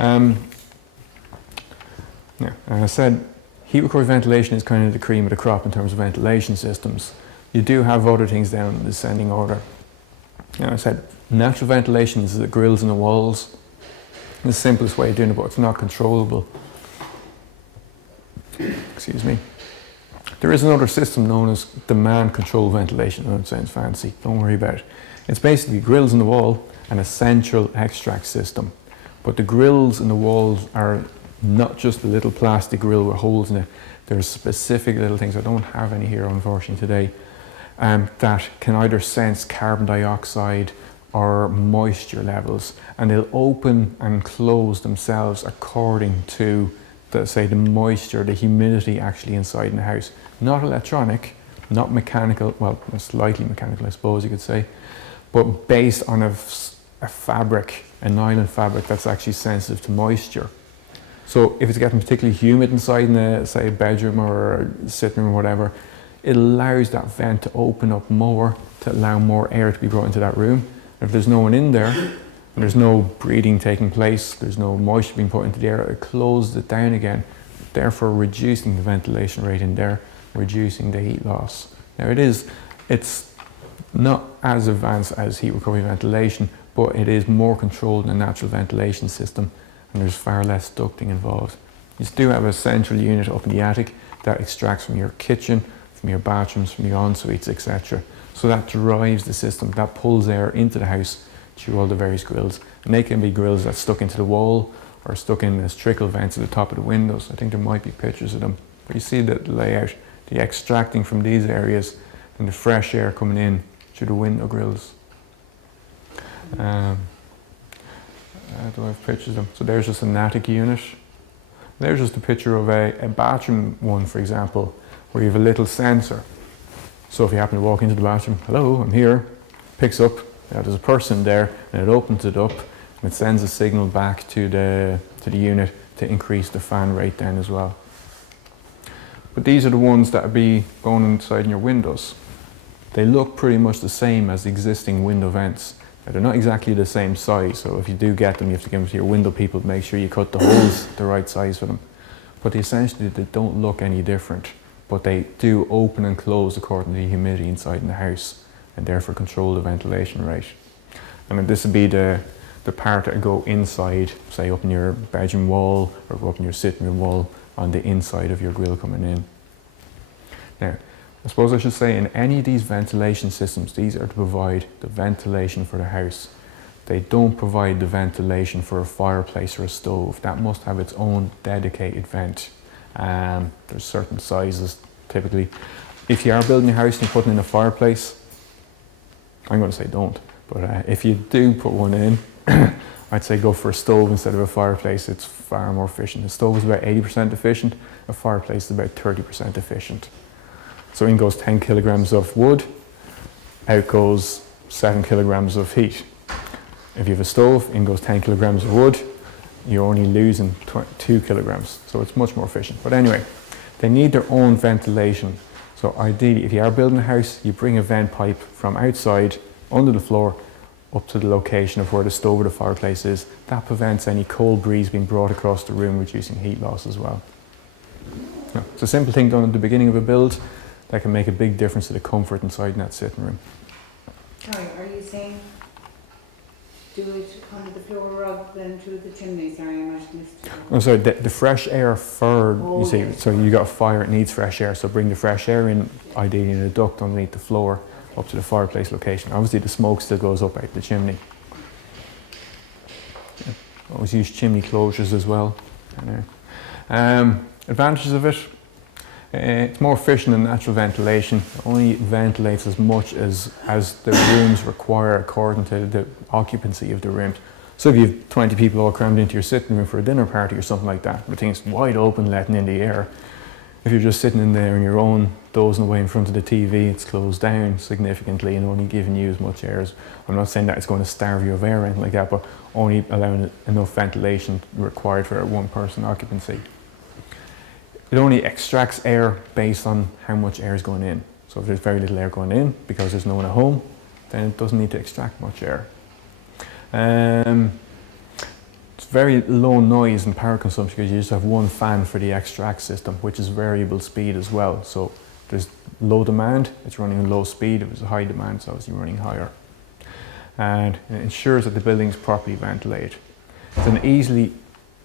Yeah, as I said, heat recovery ventilation is kind of the cream of the crop in terms of ventilation systems. You do have other things down in the descending order. Now, I said natural ventilation is the grills in the walls. The simplest way of doing it, but it's not controllable. Excuse me. There is another system known as demand control ventilation. I know it sounds fancy, don't worry about it. It's basically grills in the wall and a central extract system. But the grills in the walls are not just a little plastic grill with holes in it. There's specific little things, I don't have any here unfortunately today, that can either sense carbon dioxide or moisture levels, and they'll open and close themselves according to the moisture, the humidity actually inside in the house. Not electronic, not mechanical, well, slightly mechanical I suppose you could say, but based on a fabric, a nylon fabric that's actually sensitive to moisture. So if it's getting particularly humid inside in a, say, a bedroom or a sitting room or whatever, it allows that vent to open up more to allow more air to be brought into that room. And if there's no one in there, and there's no breathing taking place, there's no moisture being put into the air, it closes it down again, therefore reducing the ventilation rate in there, reducing the heat loss. Now it's not as advanced as heat recovery ventilation, but it is more controlled than a natural ventilation system, and there's far less ducting involved. You do have a central unit up in the attic that extracts from your kitchen, from your bathrooms, from your en-suites, etc. So that drives the system, that pulls air into the house through all the various grills. And they can be grills that's stuck into the wall or stuck in as trickle vents at the top of the windows. I think there might be pictures of them. But you see the layout, the extracting from these areas and the fresh air coming in through the window grills. Do I have pictures of them? So there's just an attic unit. There's just a picture of a bathroom one, for example, where you have a little sensor. So if you happen to walk into the bathroom, hello, I'm here, picks up, there's a person there, and it opens it up, and it sends a signal back to the unit to increase the fan rate down as well. But these are the ones that would be going inside in your windows. They look pretty much the same as the existing window vents. Now, they're not exactly the same size, so if you do get them, you have to give them to your window people to make sure you cut the holes the right size for them. But essentially, they don't look any different, but they do open and close according to the humidity inside in the house, and therefore control the ventilation rate. And this would be the part that would go inside, say up in your bedroom wall or go up in your sitting room wall on the inside of your grill coming in. Now, I suppose I should say in any of these ventilation systems, these are to provide the ventilation for the house. They don't provide the ventilation for a fireplace or a stove. That must have its own dedicated vent. There's certain sizes typically. If you are building a house and you're putting in a fireplace, I'm going to say don't, but if you do put one in, I'd say go for a stove instead of a fireplace. It's far more efficient. A stove is about 80% efficient, a fireplace is about 30% efficient. So in goes 10 kilograms of wood, out goes 7 kilograms of heat. If you have a stove, in goes 10 kilograms of wood, you're only losing 2 kilograms. So it's much more efficient. But anyway, they need their own ventilation. So ideally, if you are building a house, you bring a vent pipe from outside, under the floor, up to the location of where the stove or the fireplace is. That prevents any cold breeze being brought across the room, reducing heat loss as well. Now, it's a simple thing done at the beginning of a build that can make a big difference to the comfort inside in that sitting room. Sorry, are you saying do it under the floor rather than through the chimney? Sorry, I might have missed it. Oh, sorry, the fresh air for, you see, so you got a fire, it needs fresh air, so bring the fresh air in, ideally in a duct underneath the floor, up to the fireplace location. Obviously the smoke still goes up out the chimney. Yeah. Always use chimney closures as well. Advantages of it, it's more efficient than natural ventilation. It only ventilates as much as the rooms require according to the occupancy of the rooms. So if you have 20 people all crammed into your sitting room for a dinner party or something like that, the thing's wide open, letting in the air. If you're just sitting in there on your own, dozing away in front of the TV, it's closed down significantly and only giving you as much air as, I'm not saying that it's going to starve you of air or anything like that, but only allowing enough ventilation required for a one person occupancy. It only extracts air based on how much air is going in. So if there's very little air going in, because there's no one at home, then it doesn't need to extract much air. It's very low noise and power consumption because you just have one fan for the extract system, which is variable speed as well. So there's low demand, it's running low speed. If there's a high demand, it's obviously running higher. And it ensures that the building is properly ventilated. It's an easily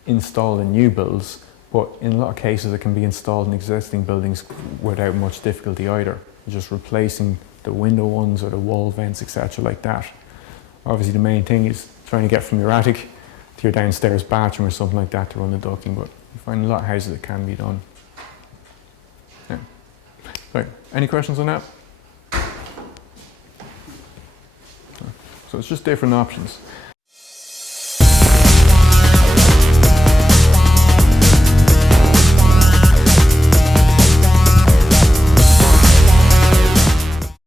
installed in new builds, but in a lot of cases it can be installed in existing buildings without much difficulty either. Just replacing the window ones or the wall vents, etc. like that. Obviously the main thing is trying to get from your attic to your downstairs bathroom or something like that to run the ducting, but you find a lot of houses it can be done. Yeah. Right, any questions on that? So it's just different options.